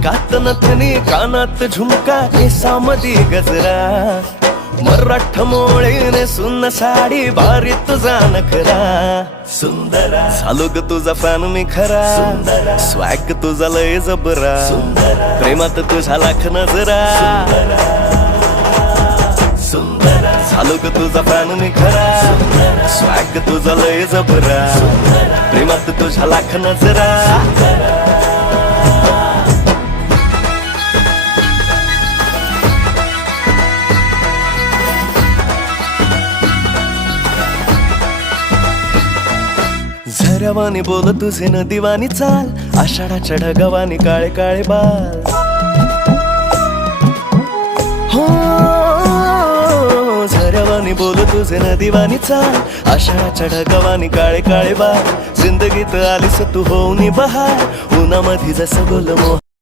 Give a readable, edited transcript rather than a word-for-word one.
नाकात नथनी कानात झुमका केसामधी गजरा मराठ मोळीने सुन्न साडी भारी तुझा नखरा सुंदरा झालो ग तुझा फॅन मी खरा स्वॅग तुझा लय जबरा प्रेमात तुझा लाख नजरा झालो ग तुझा फॅन मी खरा स्वॅग तुझा लय जबरा प्रेमात तुझा लाख नजरा झऱ्यावानी बोल तुझे नदीवानी चाल आषाढाच्या ढगावानी काळे काळे बाल हो झऱ्यावानी बोल तुझे नदीवानी चाल आषाढाच्या ढगावानी काळे काळे बाल जिंदगीत आलीस तू होऊनी बहार उन्हामध्ये जसं बोल मोह